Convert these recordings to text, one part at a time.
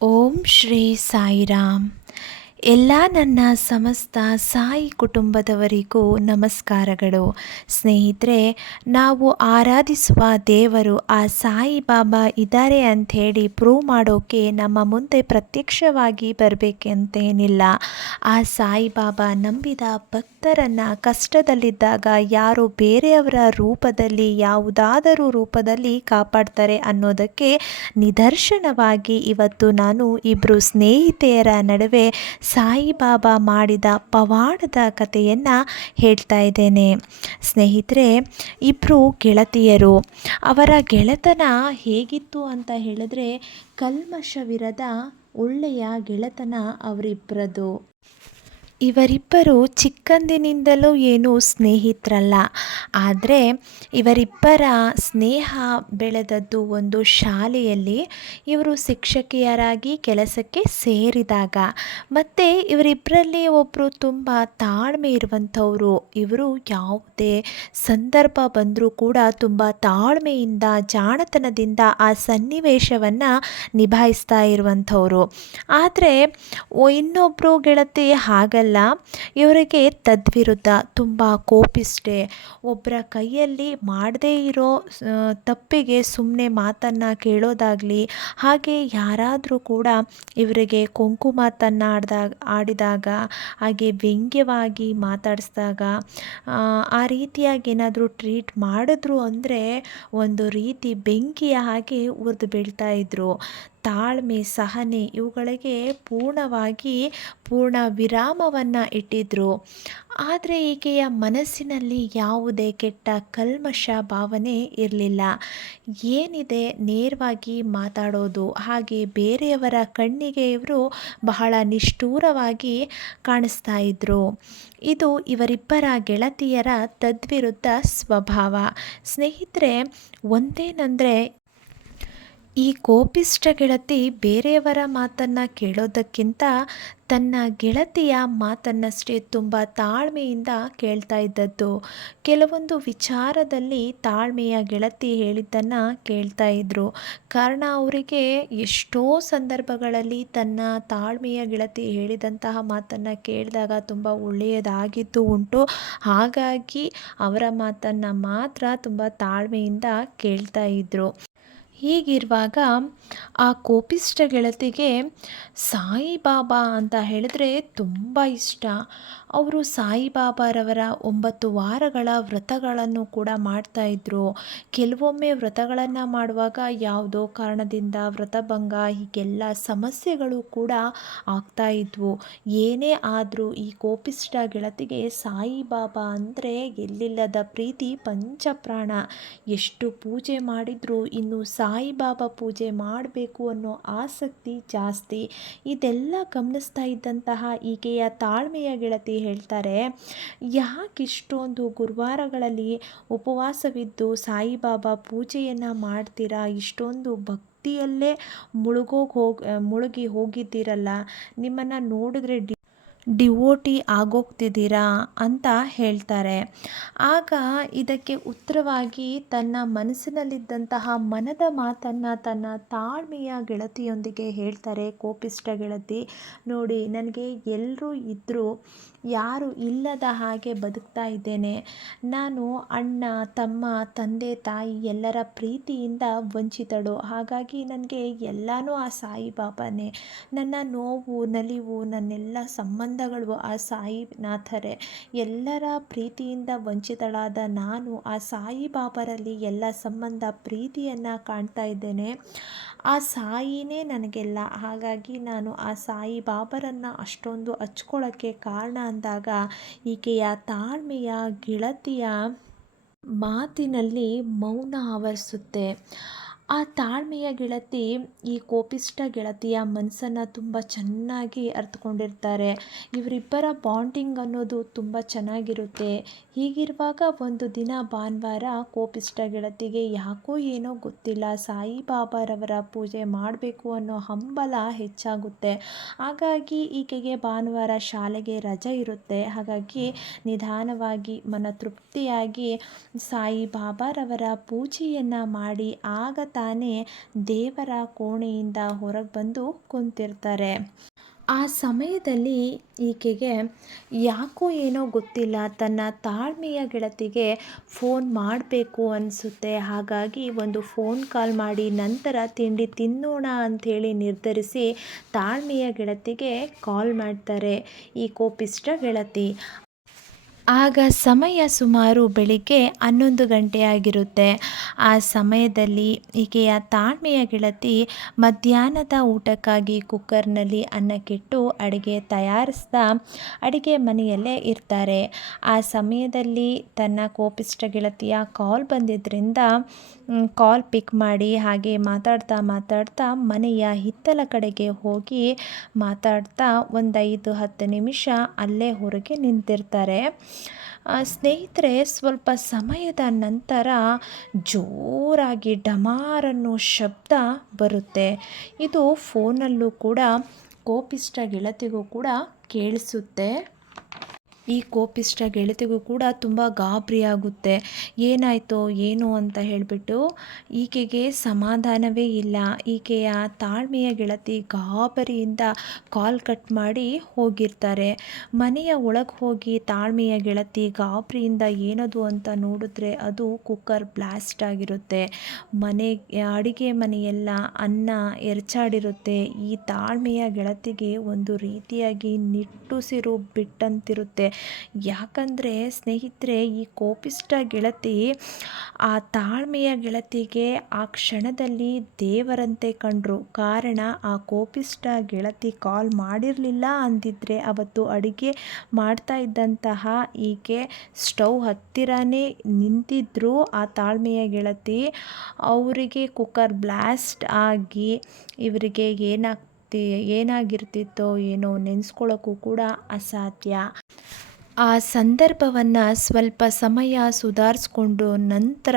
ಓಂ ಶ್ರೀ ಸಾಯಿರಾಮ್. ಎಲ್ಲ ನನ್ನ ಸಮಸ್ತ ಸಾಯಿ ಕುಟುಂಬದವರಿಗೂ ನಮಸ್ಕಾರಗಳು. ಸ್ನೇಹಿತರೆ, ನಾವು ಆರಾಧಿಸುವ ದೇವರು ಆ ಸಾಯಿಬಾಬಾ ಇದ್ದಾರೆ ಅಂಥೇಳಿ ಪ್ರೂವ್ ಮಾಡೋಕ್ಕೆ ನಮ್ಮ ಮುಂದೆ ಪ್ರತ್ಯಕ್ಷವಾಗಿ ಬರಬೇಕಂತೇನಿಲ್ಲ. ಆ ಸಾಯಿಬಾಬಾ ನಂಬಿದ ಭಕ್ತರನ್ನು ಕಷ್ಟದಲ್ಲಿದ್ದಾಗ ಯಾರು ಬೇರೆಯವರ ರೂಪದಲ್ಲಿ ಯಾವುದಾದರೂ ರೂಪದಲ್ಲಿ ಕಾಪಾಡ್ತಾರೆ ಅನ್ನೋದಕ್ಕೆ ನಿದರ್ಶನವಾಗಿ ಇವತ್ತು ನಾನು ಇಬ್ಬರು ಸ್ನೇಹಿತೆಯರ ನಡುವೆ ಸಾಯಿಬಾಬಾ ಮಾಡಿದ ಪವಾಡದ ಕಥೆಯನ್ನು ಹೇಳ್ತಾ ಇದ್ದೇನೆ. ಸ್ನೇಹಿತರೆ, ಇಬ್ಬರು ಗೆಳತಿಯರು. ಅವರ ಗೆಳೆತನ ಹೇಗಿತ್ತು ಅಂತ ಹೇಳಿದ್ರೆ, ಕಲ್ಮಶವಿರದ ಒಳ್ಳೆಯ ಗೆಳೆತನ ಅವರಿಬ್ಬರದು. ಇವರಿಬ್ಬರು ಚಿಕ್ಕಂದಿನಿಂದಲೂ ಏನು ಸ್ನೇಹಿತರಲ್ಲ, ಆದರೆ ಇವರಿಬ್ಬರ ಸ್ನೇಹ ಬೆಳೆದದ್ದು ಒಂದು ಶಾಲೆಯಲ್ಲಿ. ಇವರು ಶಿಕ್ಷಕಿಯರಾಗಿ ಕೆಲಸಕ್ಕೆ ಸೇರಿದಾಗ. ಮತ್ತು ಇವರಿಬ್ಬರಲ್ಲಿ ಒಬ್ಬರು ತುಂಬ ತಾಳ್ಮೆ ಇರುವಂಥವರು. ಇವರು ಯಾವುದೇ ಸಂದರ್ಭ ಬಂದರೂ ಕೂಡ ತುಂಬ ತಾಳ್ಮೆಯಿಂದ ಜಾಣತನದಿಂದ ಆ ಸನ್ನಿವೇಶವನ್ನು ನಿಭಾಯಿಸ್ತಾ ಇರುವಂಥವರು. ಆದರೆ ಇನ್ನೊಬ್ಬರು ಗೆಳತಿ ಹಾಗಲ್ಲ. ಇವರಿಗೆ ತದ್ವಿರುದ್ಧ, ತುಂಬ ಕೋಪಿಷ್ಠೆ. ಒಬ್ಬರ ಕೈಯಲ್ಲಿ ಮಾಡದೇ ಇರೋ ತಪ್ಪಿಗೆ ಸುಮ್ಮನೆ ಮಾತನ್ನು ಕೇಳೋದಾಗಲಿ, ಹಾಗೆ ಯಾರಾದರೂ ಕೂಡ ಇವರಿಗೆ ಕೊಂಕು ಮಾತನ್ನು ಆಡಿದಾಗ, ಹಾಗೆ ವ್ಯಂಗ್ಯವಾಗಿ ಮಾತಾಡಿಸಿದಾಗ, ಆ ರೀತಿಯಾಗಿ ಏನಾದರೂ ಟ್ರೀಟ್ ಮಾಡಿದ್ರು ಅಂದರೆ ಒಂದು ರೀತಿ ಬೆಂಕಿಯ ಹಾಗೆ ಉರಿದು ಬೀಳ್ತಾ ಇದ್ದರು. ತಾಳ್ಮೆ, ಸಹನೆ ಇವುಗಳಿಗೆ ಪೂರ್ಣ ವಿರಾಮವನ್ನು ಇಟ್ಟಿದ್ದರು. ಆದರೆ ಈಕೆಯ ಮನಸ್ಸಿನಲ್ಲಿ ಯಾವುದೇ ಕೆಟ್ಟ ಕಲ್ಮಶ ಭಾವನೆ ಇರಲಿಲ್ಲ. ಏನಿದೆ ನೇರವಾಗಿ ಮಾತಾಡೋದು, ಹಾಗೆ ಬೇರೆಯವರ ಕಣ್ಣಿಗೆ ಇವರು ಬಹಳ ನಿಷ್ಠೂರವಾಗಿ ಕಾಣಿಸ್ತಾ ಇದ್ದರು. ಇದು ಇವರಿಬ್ಬರ ಗೆಳತಿಯರ ತದ್ವಿರುದ್ಧ ಸ್ವಭಾವ. ಸ್ನೇಹಿತರೆ, ಒಂದೇನೆಂದರೆ, ಈ ಕೋಪಿಷ್ಠ ಗೆಳತಿ ಬೇರೆಯವರ ಮಾತನ್ನು ಕೇಳೋದಕ್ಕಿಂತ ತನ್ನ ಗೆಳತಿಯ ಮಾತನ್ನಷ್ಟೇ ತುಂಬ ತಾಳ್ಮೆಯಿಂದ ಕೇಳ್ತಾ ಇದ್ದದ್ದು. ಕೆಲವೊಂದು ವಿಚಾರದಲ್ಲಿ ತಾಳ್ಮೆಯ ಗೆಳತಿ ಹೇಳಿದ್ದನ್ನು ಕೇಳ್ತಾ ಇದ್ದರು. ಕಾರಣ, ಅವರಿಗೆ ಎಷ್ಟೋ ಸಂದರ್ಭಗಳಲ್ಲಿ ತನ್ನ ತಾಳ್ಮೆಯ ಗೆಳತಿ ಹೇಳಿದಂತಹ ಮಾತನ್ನು ಕೇಳಿದಾಗ ತುಂಬ ಒಳ್ಳೆಯದಾಗಿದ್ದು ಉಂಟು. ಹಾಗಾಗಿ ಅವರ ಮಾತನ್ನು ಮಾತ್ರ ತುಂಬ ತಾಳ್ಮೆಯಿಂದ ಕೇಳ್ತಾ ಇದ್ದರು. ಹೀಗಿರುವಾಗ ಆ ಕೋಪಿಷ್ಠ ಗೆಳತಿಗೆ ಸಾಯಿಬಾಬಾ ಅಂತ ಹೇಳಿದ್ರೆ ತುಂಬ ಇಷ್ಟ. ಅವರು ಸಾಯಿಬಾಬಾರವರ 9 ವಾರಗಳ ವ್ರತಗಳನ್ನು ಕೂಡ ಮಾಡ್ತಾಯಿದ್ರು. ಕೆಲವೊಮ್ಮೆ ವ್ರತಗಳನ್ನು ಮಾಡುವಾಗ ಯಾವುದೋ ಕಾರಣದಿಂದ ವ್ರತಭಂಗ, ಹೀಗೆಲ್ಲ ಸಮಸ್ಯೆಗಳು ಕೂಡ ಆಗ್ತಾ ಇದ್ವು. ಏನೇ ಆದರೂ ಈ ಕೋಪಿಷ್ಠ ಗೆಳತಿಗೆ ಸಾಯಿಬಾಬಾ ಅಂದರೆ ಎಲ್ಲಿಲ್ಲದ ಪ್ರೀತಿ, ಪಂಚಪ್ರಾಣ. ಎಷ್ಟು ಪೂಜೆ ಮಾಡಿದರೂ ಇನ್ನು ಸಾಯಿಬಾಬಾ ಪೂಜೆ ಮಾಡಬೇಕು ಅನ್ನೋ ಆಸಕ್ತಿ ಜಾಸ್ತಿ. ಇದೆಲ್ಲ ಗಮನಿಸ್ತಾ ಇದ್ದಂತಹ ಈಕೆಯ ತಾಳ್ಮೆಯ ಗೆಳತಿ ಹೇಳ್ತಾರೆ, ಯಾಕಿಷ್ಟೊಂದು ಗುರುವಾರಗಳಲ್ಲಿ ಉಪವಾಸವಿದ್ದು ಸಾಯಿಬಾಬಾ ಪೂಜೆಯನ್ನು ಮಾಡ್ತೀರಾ? ಇಷ್ಟೊಂದು ಭಕ್ತಿಯಲ್ಲೇ ಮುಳುಗಿ ಹೋಗಿದ್ದೀರಲ್ಲ, ನಿಮ್ಮನ್ನು ನೋಡಿದ್ರೆ ಡಿವೋಟಿ ಆಗೋಗ್ತಿದ್ದೀರಾ ಅಂತ ಹೇಳ್ತಾರೆ. ಆಗ ಇದಕ್ಕೆ ಉತ್ತರವಾಗಿ ತನ್ನ ಮನಸ್ಸಿನಲ್ಲಿದ್ದಂತಹ ಮನದ ಮಾತನ್ನು ತನ್ನ ತಾಳ್ಮೆಯ ಗೆಳತಿಯೊಂದಿಗೆ ಹೇಳ್ತಾರೆ ಕೋಪಿಷ್ಠ ಗೆಳತಿ. ನೋಡಿ, ನನಗೆ ಎಲ್ಲರೂ ಇದ್ದರೂ ಯಾರು ಇಲ್ಲದ ಹಾಗೆ ಬದುಕ್ತಾ ಇದ್ದೇನೆ. ನಾನು ಅಣ್ಣ, ತಮ್ಮ, ತಂದೆ, ತಾಯಿ ಎಲ್ಲರ ಪ್ರೀತಿಯಿಂದ ವಂಚಿತಳು. ಹಾಗಾಗಿ ನನಗೆ ಎಲ್ಲನೂ ಆ ಸಾಯಿಬಾಬಾನೇ. ನನ್ನ ನೋವು, ನಲಿವು, ನನ್ನೆಲ್ಲ ಸಂಬಂಧಗಳು ಆ ಸಾಯಿನಾಥರೇ. ಎಲ್ಲರ ಪ್ರೀತಿಯಿಂದ ವಂಚಿತಳಾದ ನಾನು ಆ ಸಾಯಿಬಾಬರಲ್ಲಿ ಎಲ್ಲ ಸಂಬಂಧ, ಪ್ರೀತಿಯನ್ನು ಕಾಣ್ತಾ ಇದ್ದೇನೆ. ಆ ಸಾಯಿನೇ ನನಗೆಲ್ಲ. ಹಾಗಾಗಿ ನಾನು ಆ ಸಾಯಿಬಾಬರನ್ನು ಅಷ್ಟೊಂದು ಹಚ್ಕೊಳ್ಳೋಕ್ಕೆ ಕಾರಣ ಅಂದಾಗ ಈಕೆಯ ತಾಳ್ಮೆಯ ಗೆಳತಿಯ ಮಾತಿನಲ್ಲಿ ಮೌನ ಆವರಿಸುತ್ತೆ. ಆ ತಾಳ್ಮೆಯ ಗೆಳತಿ ಈ ಕೋಪಿಷ್ಠ ಗೆಳತಿಯ ಮನಸ್ಸನ್ನು ತುಂಬ ಚೆನ್ನಾಗಿ ಅರ್ಥಕೊಂಡಿರ್ತಾರೆ. ಇವರಿಬ್ಬರ ಬಾಂಡಿಂಗ್ ಅನ್ನೋದು ತುಂಬ ಚೆನ್ನಾಗಿರುತ್ತೆ. ಹೀಗಿರುವಾಗ ಒಂದು ದಿನ ಭಾನುವಾರ ಕೋಪಿಷ್ಠ ಗೆಳತಿಗೆ ಯಾಕೋ ಏನೋ ಗೊತ್ತಿಲ್ಲ, ಸಾಯಿಬಾಬಾರವರ ಪೂಜೆ ಮಾಡಬೇಕು ಅನ್ನೋ ಹಂಬಲ ಹೆಚ್ಚಾಗುತ್ತೆ. ಹಾಗಾಗಿ ಈಕೆಗೆ ಭಾನುವಾರ ಶಾಲೆಗೆ ರಜೆ ಇರುತ್ತೆ. ಹಾಗಾಗಿ ನಿಧಾನವಾಗಿ ಮನತೃಪ್ತಿಯಾಗಿ ಸಾಯಿಬಾಬಾರವರ ಪೂಜೆಯನ್ನು ಮಾಡಿ ಆಗ ತಾನೇ ದೇವರ ಕೋಣೆಯಿಂದ ಹೊರಗೆ ಬಂದು ಕುಂತಿರ್ತಾರೆ. ಆ ಸಮಯದಲ್ಲಿ ಈಕೆಗೆ ಯಾಕೋ ಏನೋ ಗೊತ್ತಿಲ್ಲ, ತನ್ನ ತಾಳ್ಮೆಯ ಗೆಳತಿಗೆ ಫೋನ್ ಮಾಡಬೇಕು ಅನಿಸುತ್ತೆ. ಹಾಗಾಗಿ ಒಂದು ಫೋನ್ ಕಾಲ್ ಮಾಡಿ ನಂತರ ತಿಂಡಿ ತಿನ್ನೋಣ ಅಂಥೇಳಿ ನಿರ್ಧರಿಸಿ ತಾಳ್ಮೆಯ ಗೆಳತಿಗೆ ಕಾಲ್ ಮಾಡ್ತಾರೆ ಈ ಕೋಪಿಷ್ಟ ಗೆಳತಿ. ಆಗ ಸಮಯ ಸುಮಾರು ಬೆಳಿಗ್ಗೆ 11 ಗಂಟೆ ಆಗಿರುತ್ತೆ. ಆ ಸಮಯದಲ್ಲಿ ಈಕೆಯ ತಾಳ್ಮೆಯ ಗೆಳತಿ ಮಧ್ಯಾಹ್ನದ ಊಟಕ್ಕಾಗಿ ಕುಕ್ಕರ್ನಲ್ಲಿ ಅನ್ನಕ್ಕಿಟ್ಟು ಅಡುಗೆ ತಯಾರಿಸ್ತಾ ಅಡುಗೆ ಮನೆಯಲ್ಲೇ ಇರ್ತಾರೆ. ಆ ಸಮಯದಲ್ಲಿ ತನ್ನ ಕೋಪಿಷ್ಟ ಗೆಳತಿಯ ಕಾಲ್ ಬಂದಿದ್ದರಿಂದ ಕಾಲ್ ಪಿಕ್ ಮಾಡಿ ಹಾಗೆ ಮಾತಾಡ್ತಾ ಮನೆಯ ಹಿತ್ತಲ ಕಡೆಗೆ ಹೋಗಿ ಮಾತಾಡ್ತಾ ಒಂದು 5-10 ನಿಮಿಷ ಅಲ್ಲೇ ಹೊರಗೆ ನಿಂತಿರ್ತಾರೆ. ಸ್ನೇಹಿತರೆ, ಸ್ವಲ್ಪ ಸಮಯದ ನಂತರ ಜೋರಾಗಿ ಡಮಾರ್ ಅನ್ನೋ ಶಬ್ದ ಬರುತ್ತೆ. ಇದು ಫೋನಲ್ಲೂ ಕೂಡ ಕೋಪಿಷ್ಟ ಗೆಳತಿಗೂ ಕೂಡ ಕೇಳಿಸುತ್ತೆ. ಈ ಕೋಪಿಷ್ಟ ಗೆಳತಿಗೂ ಕೂಡ ತುಂಬ ಗಾಬರಿಯಾಗುತ್ತೆ. ಏನಾಯಿತೋ ಏನೋ ಅಂತ ಹೇಳಿಬಿಟ್ಟು ಈಕೆಗೆ ಸಮಾಧಾನವೇ ಇಲ್ಲ. ಈಕೆಯ ತಾಳ್ಮೆಯ ಗೆಳತಿ ಗಾಬರಿಯಿಂದ ಕಾಲ್ ಕಟ್ ಮಾಡಿ ಹೋಗಿರ್ತಾರೆ. ಮನೆಯ ಒಳಗೆ ಹೋಗಿ ತಾಳ್ಮೆಯ ಗೆಳತಿ ಗಾಬರಿಯಿಂದ ಏನದು ಅಂತ ನೋಡಿದ್ರೆ ಅದು ಕುಕ್ಕರ್ ಬ್ಲಾಸ್ಟ್ ಆಗಿರುತ್ತೆ. ಅಡಿಗೆ ಮನೆಯೆಲ್ಲ ಅನ್ನ ಎರಚಾಡಿರುತ್ತೆ. ಈ ತಾಳ್ಮೆಯ ಗೆಳತಿಗೆ ಒಂದು ರೀತಿಯಾಗಿ ನಿಟ್ಟುಸಿರು ಬಿಟ್ಟಂತಿರುತ್ತೆ. ಯಾಕಂದರೆ ಸ್ನೇಹಿತರೆ, ಈ ಕೋಪಿಷ್ಟ ಗೆಳತಿ ಆ ತಾಳ್ಮೆಯ ಗೆಳತಿಗೆ ಆ ಕ್ಷಣದಲ್ಲಿ ದೇವರಂತೆ ಕಂಡರು. ಕಾರಣ, ಆ ಕೋಪಿಷ್ಟ ಗೆಳತಿ ಕಾಲ್ ಮಾಡಿರಲಿಲ್ಲ ಅಂದಿದ್ರೆ ಅವತ್ತು ಅಡುಗೆ ಮಾಡ್ತಾ ಇದ್ದಂತಹ ಈಕೆ ಸ್ಟವ್ ಹತ್ತಿರನೇ ನಿಂತಿದ್ರು ಆ ತಾಳ್ಮೆಯ ಗೆಳತಿ, ಅವರಿಗೆ ಕುಕ್ಕರ್ ಬ್ಲಾಸ್ಟ್ ಆಗಿ ಇವರಿಗೆ ಏನಾಗಿರ್ತಿತ್ತೋ ಏನೋ ನೆನೆಸ್ಕೊಳ್ಳೋಕ್ಕೂ ಕೂಡ ಅಸಾಧ್ಯ. ಆ ಸಂದರ್ಭವನ್ನು ಸ್ವಲ್ಪ ಸಮಯ ಸುಧಾರಿಸ್ಕೊಂಡು ನಂತರ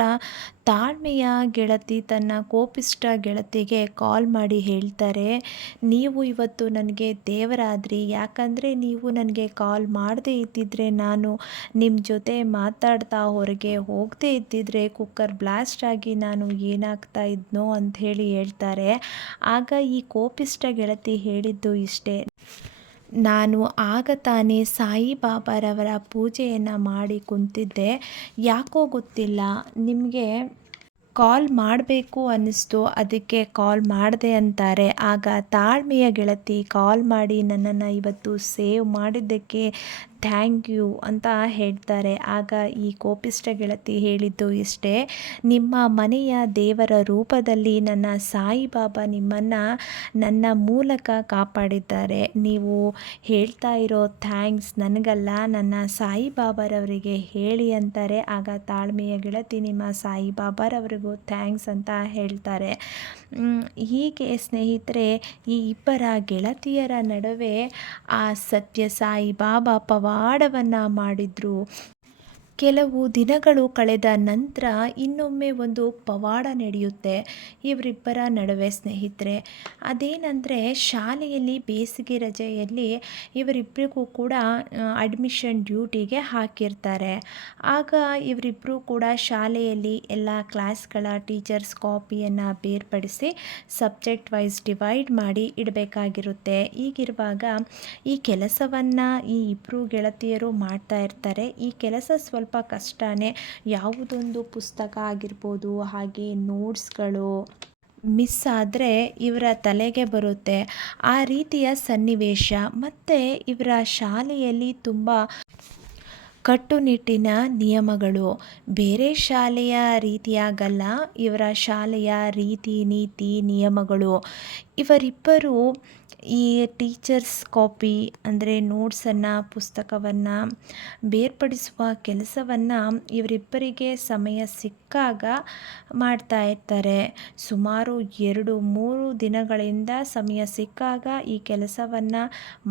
ತಾಳ್ಮೆಯ ಗೆಳತಿ ತನ್ನ ಕೋಪಿಷ್ಟ ಗೆಳತಿಗೆ ಕಾಲ್ ಮಾಡಿ ಹೇಳ್ತಾರೆ, ನೀವು ಇವತ್ತು ನನಗೆ ದೇವರಾದ್ರಿ. ಯಾಕಂದರೆ ನೀವು ನನಗೆ ಕಾಲ್ ಮಾಡದೇ ಇದ್ದಿದ್ರೆ, ನಾನು ನಿಮ್ಮ ಜೊತೆ ಮಾತಾಡ್ತಾ ಹೊರಗೆ ಹೋಗದೇ ಇದ್ದಿದ್ರೆ ಕುಕ್ಕರ್ ಬ್ಲಾಸ್ಟ್ ಆಗಿ ನಾನು ಏನಾಗ್ತಾ ಇದ್ನೋ ಅಂಥೇಳಿ ಹೇಳ್ತಾರೆ. ಆಗ ಈ ಕೋಪಿಷ್ಟ ಗೆಳತಿ ಹೇಳಿದ್ದು ಇಷ್ಟೇ, ನಾನು ಆಗ ತಾನೇ ಸಾಯಿಬಾಬಾರವರ ಪೂಜೆಯನ್ನು ಮಾಡಿ ಕುಂತಿದ್ದೆ. ಯಾಕೋ ಗೊತ್ತಿಲ್ಲ, ನಿಮಗೆ ಕಾಲ್ ಮಾಡಬೇಕು ಅನ್ನಿಸ್ತು, ಅದಕ್ಕೆ ಕಾಲ್ ಮಾಡಿದೆ ಅಂತಾರೆ. ಆಗ ತಾಳ್ಮೆಯ ಗೆಳತಿ ಕಾಲ್ ಮಾಡಿ ನನ್ನನ್ನು ಇವತ್ತು ಸೇವ್ ಮಾಡಿದ್ದಕ್ಕೆ ಥ್ಯಾಂಕ್ ಯು ಅಂತ ಹೇಳ್ತಾರೆ. ಆಗ ಈ ಕೋಪಿಷ್ಟ ಗೆಳತಿ ಹೇಳಿದ್ದು ಇಷ್ಟೇ, ನಿಮ್ಮ ಮನೆಯ ದೇವರ ರೂಪದಲ್ಲಿ ನನ್ನ ಸಾಯಿಬಾಬಾ ನಿಮ್ಮನ್ನು ನನ್ನ ಮೂಲಕ ಕಾಪಾಡಿದ್ದಾರೆ. ನೀವು ಹೇಳ್ತಾ ಇರೋ ಥ್ಯಾಂಕ್ಸ್ ನನಗಲ್ಲ, ನನ್ನ ಸಾಯಿಬಾಬಾರವರಿಗೆ ಹೇಳಿ ಅಂತಾರೆ. ಆಗ ತಾಳ್ಮೆಯ ಗೆಳತಿ ನಿಮ್ಮ ಸಾಯಿಬಾಬಾರವರಿಗೂ ಥ್ಯಾಂಕ್ಸ್ ಅಂತ ಹೇಳ್ತಾರೆ. ಹೀಗೆ ಸ್ನೇಹಿತರೆ, ಈ ಇಬ್ಬರ ಗೆಳತಿಯರ ನಡುವೆ ಆ ಸತ್ಯ ಸಾಯಿಬಾಬಾ ಪವಾಡವನ್ನು ಮಾಡಿದ್ರು. ಕೆಲವು ದಿನಗಳು ಕಳೆದ ನಂತರ ಇನ್ನೊಮ್ಮೆ ಒಂದು ಪವಾಡ ನಡೆಯುತ್ತೆ ಇವರಿಬ್ಬರ ನಡುವೆ ಸ್ನೇಹಿತರೆ. ಅದೇನೆಂದರೆ, ಶಾಲೆಯಲ್ಲಿ ಬೇಸಿಗೆ ರಜೆಯಲ್ಲಿ ಇವರಿಬ್ಬರಿಗೂ ಕೂಡ ಅಡ್ಮಿಷನ್ ಡ್ಯೂಟಿಗೆ ಹಾಕಿರ್ತಾರೆ. ಆಗ ಇವರಿಬ್ಬರು ಕೂಡ ಶಾಲೆಯಲ್ಲಿ ಎಲ್ಲ ಕ್ಲಾಸ್ಗಳ ಟೀಚರ್ಸ್ ಕಾಪಿಯನ್ನು ಬೇರ್ಪಡಿಸಿ ಸಬ್ಜೆಕ್ಟ್ ವೈಸ್ ಡಿವೈಡ್ ಮಾಡಿ ಇಡಬೇಕಾಗಿರುತ್ತೆ. ಈಗಿರುವಾಗ ಈ ಕೆಲಸವನ್ನು ಈ ಇಬ್ಬರು ಗೆಳತಿಯರು ಮಾಡ್ತಾ ಇರ್ತಾರೆ. ಈ ಕೆಲಸ ಸ್ವಲ್ಪ ಕಷ್ಟನೇ. ಯಾವುದೊಂದು ಪುಸ್ತಕ ಆಗಿರ್ಬೋದು, ಹಾಗೆ ನೋಟ್ಸ್ಗಳು ಮಿಸ್ ಆದರೆ ಇವರ ತಲೆಗೆ ಬರುತ್ತೆ. ಆ ರೀತಿಯ ಸನ್ನಿವೇಶ. ಮತ್ತು ಇವರ ಶಾಲೆಯಲ್ಲಿ ತುಂಬ ಕಟ್ಟುನಿಟ್ಟಿನ ನಿಯಮಗಳು. ಬೇರೆ ಶಾಲೆಯ ರೀತಿಯಾಗಲ್ಲ, ಇವರ ಶಾಲೆಯ ರೀತಿ ನೀತಿ ನಿಯಮಗಳು. ಇವರಿಬ್ಬರು ಈ ಟೀಚರ್ಸ್ ಕಾಪಿ ಅಂದರೆ ನೋಟ್ಸನ್ನು, ಪುಸ್ತಕವನ್ನು ಬೇರ್ಪಡಿಸುವ ಕೆಲಸವನ್ನು ಇವರಿಬ್ಬರಿಗೆ ಸಮಯ ಸಿಕ್ಕಾಗ ಮಾಡ್ತಾ ಇರ್ತಾರೆ. ಸುಮಾರು 2-3 ದಿನಗಳಿಂದ ಸಮಯ ಸಿಕ್ಕಾಗ ಈ ಕೆಲಸವನ್ನು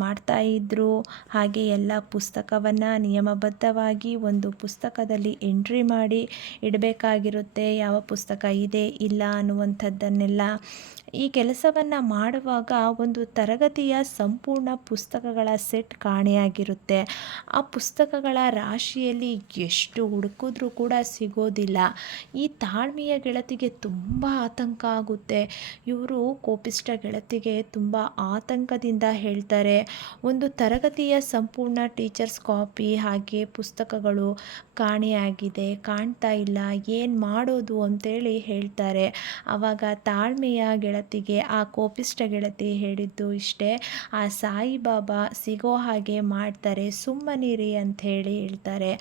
ಮಾಡ್ತಾಯಿದ್ರು. ಹಾಗೆ ಎಲ್ಲ ಪುಸ್ತಕವನ್ನು ನಿಯಮಬದ್ಧವಾಗಿ ಒಂದು ಪುಸ್ತಕದಲ್ಲಿ ಎಂಟ್ರಿ ಮಾಡಿ ಇಡಬೇಕಾಗಿರುತ್ತೆ. ಯಾವ ಪುಸ್ತಕ ಇದೆ ಇಲ್ಲ ಅನ್ನುವಂಥದ್ದನ್ನೆಲ್ಲ. ಈ ಕೆಲಸವನ್ನು ಮಾಡುವಾಗ ಒಂದು ತರಗತಿಯ ಸಂಪೂರ್ಣ ಪುಸ್ತಕಗಳ ಸೆಟ್ ಕಾಣೆಯಾಗಿರುತ್ತೆ. ಆ ಪುಸ್ತಕಗಳ ರಾಶಿಯಲ್ಲಿ ಎಷ್ಟು ಹುಡುಕಿದ್ರೂ ಕೂಡ ಸಿಗೋದಿಲ್ಲ. ಈ ತಾಳ್ಮೆಯ ಗೆಳತಿಗೆ ತುಂಬ ಆತಂಕ ಆಗುತ್ತೆ. ಇವರು ಕೋಪಿಷ್ಟ ಗೆಳತಿಗೆ ತುಂಬ ಆತಂಕದಿಂದ ಹೇಳ್ತಾರೆ, ಒಂದು ತರಗತಿಯ ಸಂಪೂರ್ಣ ಟೀಚರ್ಸ್ ಕಾಪಿ ಹಾಗೆ ಪುಸ್ತಕಗಳು ಕಾಣೆಯಾಗಿದೆ, ಕಾಣ್ತಾ ಇಲ್ಲ, ಏನು ಮಾಡೋದು ಅಂತೇಳಿ ಹೇಳ್ತಾರೆ. ಆವಾಗ ತಾಳ್ಮೆಯ ಗೆಳತಿಗೆ ಆ ಕೋಪಿಷ್ಟ ಗೆಳತಿ ಹೇಳಿದ್ದು ಇಷ್ಟೇ, ಆ ಸಾಯಿಬಾಬಾ ಸಿಗೋ ಹಾಗೆ ಮಾಡ್ತಾರೆ, ಸುಮ್ಮನಿರಿ ಅಂಥೇಳಿ ಹೇಳ್ತಾರೆ.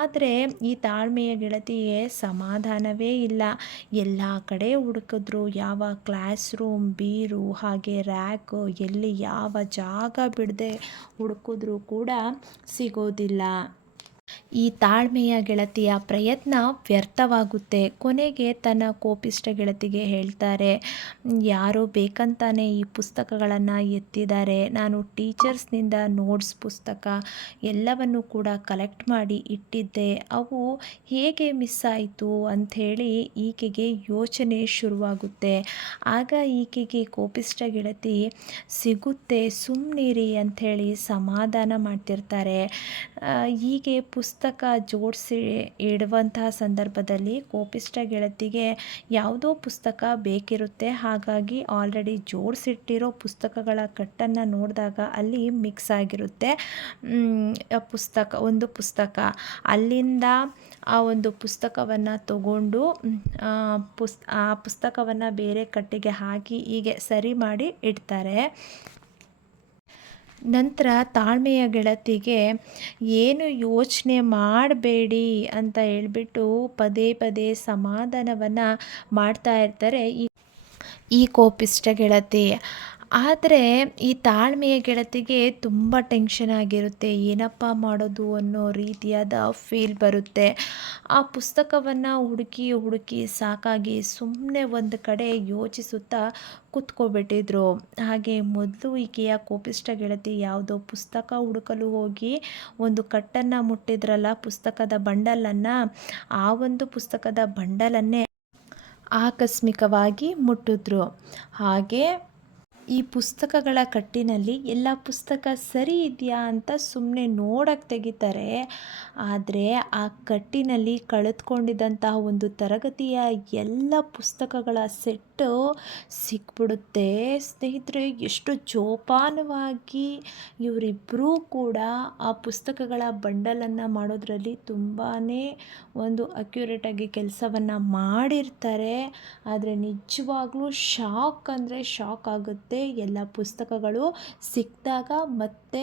ಆದರೆ ಈ ತಾಳ್ಮೆಯ ಗೆಳತಿಗೆ ಸಮಾಧಾನವೇ ಇಲ್ಲ. ಎಲ್ಲ ಕಡೆ ಹುಡುಕಿದ್ರು, ಯಾವ ಕ್ಲಾಸ್ ರೂಮ್, ಬೀರು ಹಾಗೆ ರ್ಯಾಕು ಎಲ್ಲಿ ಯಾವ ಜಾಗ ಬಿಡದೆ ಹುಡುಕಿದ್ರೂ ಕೂಡ ಸಿಗೋದಿಲ್ಲ. ಈ ತಾಳ್ಮೆಯ ಗೆಳತಿಯ ಪ್ರಯತ್ನ ವ್ಯರ್ಥವಾಗುತ್ತೆ. ಕೊನೆಗೆ ತನ್ನ ಕೋಪಿಷ್ಟ ಗೆಳತಿಗೆ ಹೇಳ್ತಾರೆ, ಯಾರೋ ಬೇಕಂತಾನೆ ಈ ಪುಸ್ತಕಗಳನ್ನು ಎತ್ತಿದ್ದಾರೆ. ನಾನು ಟೀಚರ್ಸ್ನಿಂದ ನೋಟ್ಸ್ ಪುಸ್ತಕ ಎಲ್ಲವನ್ನು ಕೂಡ ಕಲೆಕ್ಟ್ ಮಾಡಿ ಇಟ್ಟಿದ್ದೆ. ಅವು ಹೇಗೆ ಮಿಸ್ ಆಯಿತು ಅಂಥೇಳಿ ಈಕೆಗೆ ಯೋಚನೆ ಶುರುವಾಗುತ್ತೆ. ಆಗ ಈಕೆಗೆ ಕೋಪಿಷ್ಟ ಗೆಳತಿ ಸಿಗುತ್ತೆ, ಸುಮ್ಮನಿರಿ ಅಂಥೇಳಿ ಸಮಾಧಾನ ಮಾಡ್ತಿರ್ತಾರೆ. ಹೀಗೆ ಪುಸ್ತಕ ಜೋಡಿಸಿ ಇಡುವಂತಹ ಸಂದರ್ಭದಲ್ಲಿ ಕೋಪಿಷ್ಟ ಗೆಳತಿಗೆ ಯಾವುದೋ ಪುಸ್ತಕ ಬೇಕಿರುತ್ತೆ. ಹಾಗಾಗಿ ಆಲ್ರೆಡಿ ಜೋಡಿಸಿಟ್ಟಿರೋ ಪುಸ್ತಕಗಳ ಕಟ್ಟನ್ನು ನೋಡಿದಾಗ ಅಲ್ಲಿ ಮಿಕ್ಸ್ ಆಗಿರುತ್ತೆ ಒಂದು ಪುಸ್ತಕ. ಅಲ್ಲಿಂದ ಆ ಒಂದು ಪುಸ್ತಕವನ್ನು ತಗೊಂಡು ಆ ಪುಸ್ತಕವನ್ನು ಬೇರೆ ಕಟ್ಟಿಗೆ ಹಾಕಿ ಹೀಗೆ ಸರಿ ಮಾಡಿ ಇಡ್ತಾರೆ. ನಂತರ ತಾಳ್ಮೆಯ ಗೆಳತಿಗೆ ಏನು ಯೋಚನೆ ಮಾಡಬೇಡಿ ಅಂತ ಹೇಳ್ಬಿಟ್ಟು ಪದೇ ಪದೇ ಸಮಾಧಾನವನ್ನು ಮಾಡ್ತಾ ಇರ್ತಾರೆ ಈ ಕೋಪಿಷ್ಟ ಗೆಳತಿ. ಆದರೆ ಈ ತಾಳ್ಮೆಯ ಗೆಳತಿಗೆ ತುಂಬ ಟೆನ್ಷನ್ ಆಗಿರುತ್ತೆ. ಏನಪ್ಪ ಮಾಡೋದು ಅನ್ನೋ ರೀತಿಯಾದ ಫೀಲ್ ಬರುತ್ತೆ. ಆ ಪುಸ್ತಕವನ್ನು ಹುಡುಕಿ ಹುಡುಕಿ ಸಾಕಾಗಿ ಸುಮ್ಮನೆ ಒಂದು ಕಡೆ ಯೋಚಿಸುತ್ತಾ ಕೂತ್ಕೊಬಿಟ್ಟಿದ್ರು. ಹಾಗೆ ಮೊದಲು ಈಕೆಯ ಕೋಪಿಷ್ಟ ಗೆಳತಿ ಯಾವುದೋ ಪುಸ್ತಕ ಹುಡುಕಲು ಹೋಗಿ ಒಂದು ಕಟ್ಟನ್ನು ಮುಟ್ಟಿದ್ರಲ್ಲ, ಪುಸ್ತಕದ ಬಂಡಲನ್ನು, ಆ ಒಂದು ಪುಸ್ತಕದ ಬಂಡಲನ್ನೇ ಆಕಸ್ಮಿಕವಾಗಿ ಮುಟ್ಟಿದ್ರು. ಹಾಗೆ ಈ ಪುಸ್ತಕಗಳ ಕಟ್ಟಿನಲ್ಲಿ ಎಲ್ಲ ಪುಸ್ತಕ ಸರಿ ಇದೆಯಾ ಅಂತ ಸುಮ್ಮನೆ ನೋಡಕ್ಕೆ ತೆಗಿತಾರೆ. ಆದರೆ ಆ ಕಟ್ಟಿನಲ್ಲಿ ಕಳೆದುಕೊಂಡಿದ್ದಂತಹ ಒಂದು ತರಗತಿಯ ಎಲ್ಲ ಪುಸ್ತಕಗಳ ಸೆಟ್ಟು ಸಿಕ್ಬಿಡುತ್ತೆ. ಸ್ನೇಹಿತರೆ, ಎಷ್ಟು ಜೋಪಾನವಾಗಿ ಇವರಿಬ್ಬರೂ ಕೂಡ ಆ ಪುಸ್ತಕಗಳ ಬಂಡಲನ್ನು ಮಾಡೋದ್ರಲ್ಲಿ ತುಂಬಾ ಒಂದು ಅಕ್ಯುರೇಟಾಗಿ ಕೆಲಸವನ್ನು ಮಾಡಿರ್ತಾರೆ. ಆದರೆ ನಿಜವಾಗ್ಲೂ ಶಾಕ್ ಅಂದರೆ ಶಾಕ್ ಆಗುತ್ತೆ. ಎಲ್ಲ ಪುಸ್ತಕಗಳು ಸಿಕ್ಕಿದಾಗ ಮತ್ತೆ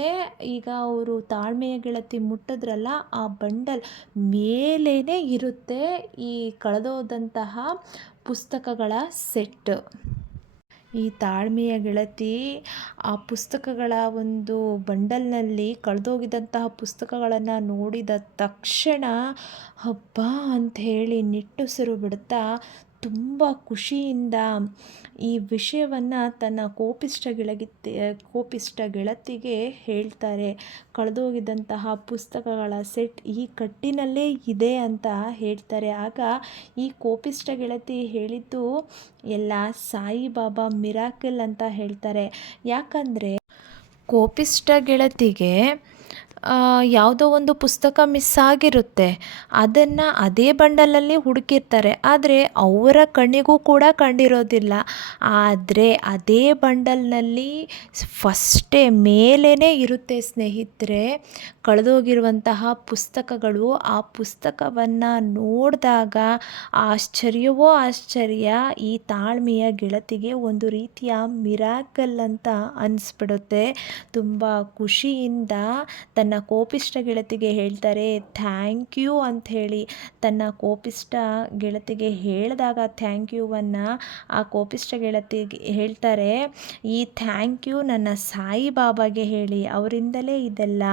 ಈಗ ಅವರು ತಾಳ್ಮೆಯ ಗೆಳತಿ ಮುಟ್ಟಿದ್ರಲ್ಲ, ಆ ಬಂಡಲ್ ಮೇಲೇನೆ ಇರುತ್ತೆ ಈ ಕಳೆದೋದಂತಹ ಪುಸ್ತಕಗಳ ಸೆಟ್. ಈ ತಾಳ್ಮೆಯ ಗೆಳತಿ ಆ ಪುಸ್ತಕಗಳ ಒಂದು ಬಂಡಲ್ನಲ್ಲಿ ಕಳೆದೋಗಿದ್ದಂತಹ ಪುಸ್ತಕಗಳನ್ನು ನೋಡಿದ ತಕ್ಷಣ ಹಬ್ಬ ಅಂಥೇಳಿ ನಿಟ್ಟುಸಿರು ಬಿಡುತ್ತಾ ತುಂಬ ಖುಷಿಯಿಂದ ಈ ವಿಷಯವನ್ನು ತನ್ನ ಕೋಪಿಷ್ಟ ಗೆಳತಿಗೆ ಹೇಳ್ತಾರೆ. ಕಳೆದೋಗಿದ್ದಂತಹ ಪುಸ್ತಕಗಳ ಸೆಟ್ ಈ ಕಟ್ಟಿನಲ್ಲೇ ಇದೆ ಅಂತ ಹೇಳ್ತಾರೆ. ಆಗ ಈ ಕೋಪಿಷ್ಟ ಗೆಳತಿ ಹೇಳಿದ್ದು ಎಲ್ಲ ಸಾಯಿಬಾಬಾ ಮಿರಾಕಲ್ ಅಂತ ಹೇಳ್ತಾರೆ. ಯಾಕಂದರೆ ಕೋಪಿಷ್ಟ ಗೆಳತಿಗೆ ಯಾವುದೋ ಒಂದು ಪುಸ್ತಕ ಮಿಸ್ ಆಗಿರುತ್ತೆ. ಅದನ್ನು ಅದೇ ಬಂಡಲಲ್ಲಿ ಹುಡುಕಿರ್ತಾರೆ. ಆದರೆ ಅವರ ಕಣ್ಣಿಗೂ ಕೂಡ ಕಂಡಿರೋದಿಲ್ಲ. ಆದರೆ ಅದೇ ಬಂಡಲ್ನಲ್ಲಿ ಫಸ್ಟೇ ಮೇಲೇ ಇರುತ್ತೆ ಸ್ನೇಹಿತರೆ ಕಳೆದೋಗಿರುವಂತಹ ಪುಸ್ತಕಗಳು. ಆ ಪುಸ್ತಕವನ್ನು ನೋಡಿದಾಗ ಆಶ್ಚರ್ಯವೋ ಆಶ್ಚರ್ಯ, ಈ ತಾಳ್ಮೆಯ ಗೆಳತಿಗೆ ಒಂದು ರೀತಿಯ ಮಿರಾಕಲ್ ಅಂತ ಅನಿಸ್ಬಿಡುತ್ತೆ. ತುಂಬ ಖುಷಿಯಿಂದ ತನ್ನ ಕೋಪಿಷ್ಟ ಗೆಳತಿಗೆ ಹೇಳ್ತಾರೆ ಥ್ಯಾಂಕ್ ಯು ಅಂಥೇಳಿ. ತನ್ನ ಕೋಪಿಷ್ಟ ಗೆಳತಿಗೆ ಹೇಳಿದಾಗ ಥ್ಯಾಂಕ್ ಯುವನ್ನು ಆ ಕೋಪಿಷ್ಟ ಗೆಳತಿಗೆ ಹೇಳ್ತಾರೆ, ಈ ಥ್ಯಾಂಕ್ ಯು ನನ್ನ ಸಾಯಿಬಾಬಾಗೆ ಹೇಳಿ, ಅವರಿಂದಲೇ ಇದೆಲ್ಲ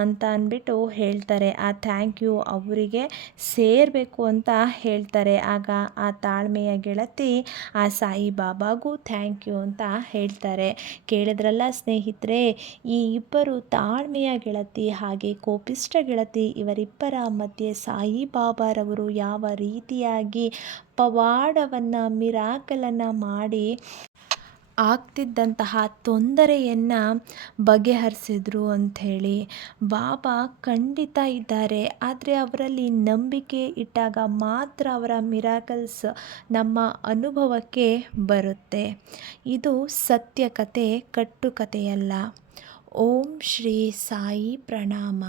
ಅಂತ ಅಂದ್ಬಿಟ್ಟು ಹೇಳ್ತಾರೆ. ಆ ಥ್ಯಾಂಕ್ ಯು ಅವರಿಗೆ ಸೇರಬೇಕು ಅಂತ ಹೇಳ್ತಾರೆ. ಆಗ ಆ ತಾಳ್ಮೆಯ ಗೆಳತಿ ಆ ಸಾಯಿಬಾಬಾಗೂ ಥ್ಯಾಂಕ್ ಯು ಅಂತ ಹೇಳ್ತಾರೆ. ಕೇಳಿದ್ರಲ್ಲ ಸ್ನೇಹಿತರೆ, ಈ ಇಬ್ಬರು ತಾಳ್ಮೆಯ ಗೆಳತಿ ಹಾಗೆ ಕೋಪಿಷ್ಟ ಗೆಳತಿ ಇವರಿಬ್ಬರ ಮಧ್ಯೆ ಸಾಯಿಬಾಬಾರವರು ಯಾವ ರೀತಿಯಾಗಿ ಪವಾಡವನ್ನು ಮಿರಾಕಲನ್ನು ಮಾಡಿ ಆಗ್ತಿದ್ದಂತಹ ತೊಂದರೆಯನ್ನು ಬಗೆಹರಿಸಿದ್ರು ಅಂಥೇಳಿ. ಬಾಬಾ ಖಂಡಿತ ಇದ್ದಾರೆ, ಆದರೆ ಅವರಲ್ಲಿ ನಂಬಿಕೆ ಇಟ್ಟಾಗ ಮಾತ್ರ ಅವರ ಮಿರಾಕಲ್ಸ್ ನಮ್ಮ ಅನುಭವಕ್ಕೆ ಬರುತ್ತೆ. ಇದು ಸತ್ಯ ಕತೆ, ಕಟ್ಟುಕತೆಯಲ್ಲ. ಓಂ ಶ್ರೀ ಸಾಯಿ ಪ್ರಣಾಮ.